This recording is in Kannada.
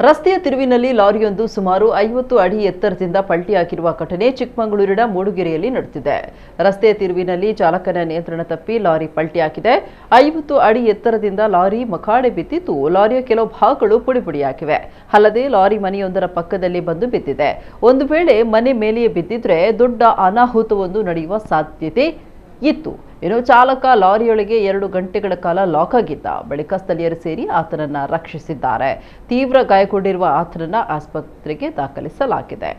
ರಸ್ತೆಯ ತಿರುವಿನಲ್ಲಿ ಲಾರಿಯೊಂದು ಸುಮಾರು 50 ಅಡಿ ಎತ್ತರದಿಂದ ಪಲ್ಟಿ ಹಾಕಿರುವ ಘಟನೆ ಚಿಕ್ಕಮಗಳೂರಿನ ಮೂಡುಗೆರೆಯಲ್ಲಿ ನಡೆದಿದೆ. ರಸ್ತೆಯ ತಿರುವಿನಲ್ಲಿ ಚಾಲಕನ ನಿಯಂತ್ರಣ ತಪ್ಪಿ ಲಾರಿ ಪಲ್ಟಿ ಹಾಕಿದೆ. 50 ಅಡಿ ಎತ್ತರದಿಂದ ಲಾರಿ ಮಕಾಡೆ ಬಿದ್ದಿದ್ದು, ಲಾರಿಯ ಕೆಲವು ಭಾಗಗಳು ಪುಡಿಪುಡಿಯಾಗಿವೆ. ಅಲ್ಲದೆ ಲಾರಿ ಮನೆಯೊಂದರ ಪಕ್ಕದಲ್ಲಿ ಬಂದು ಬಿದ್ದಿದೆ. ಒಂದು ವೇಳೆ ಮನೆ ಮೇಲೆಯೇ ಬಿದ್ದಿದ್ರೆ ದೊಡ್ಡ ಅನಾಹುತವೊಂದು ನಡೆಯುವ ಸಾಧ್ಯತೆ ಇತ್ತು. ಇನ್ನು ಚಾಲಕ ಲಾರಿಯೊಳಗೆ 2 ಗಂಟೆಗಳ ಕಾಲ ಲಾಕ್ ಆಗಿದ್ದ. ಬಳಿಕ ಸ್ಥಳೀಯರು ಸೇರಿ ಆತನನ್ನ ರಕ್ಷಿಸಿದ್ದಾರೆ. ತೀವ್ರ ಗಾಯಗೊಂಡಿರುವ ಆತನನ್ನ ಆಸ್ಪತ್ರೆಗೆ ದಾಖಲಿಸಲಾಗಿದೆ.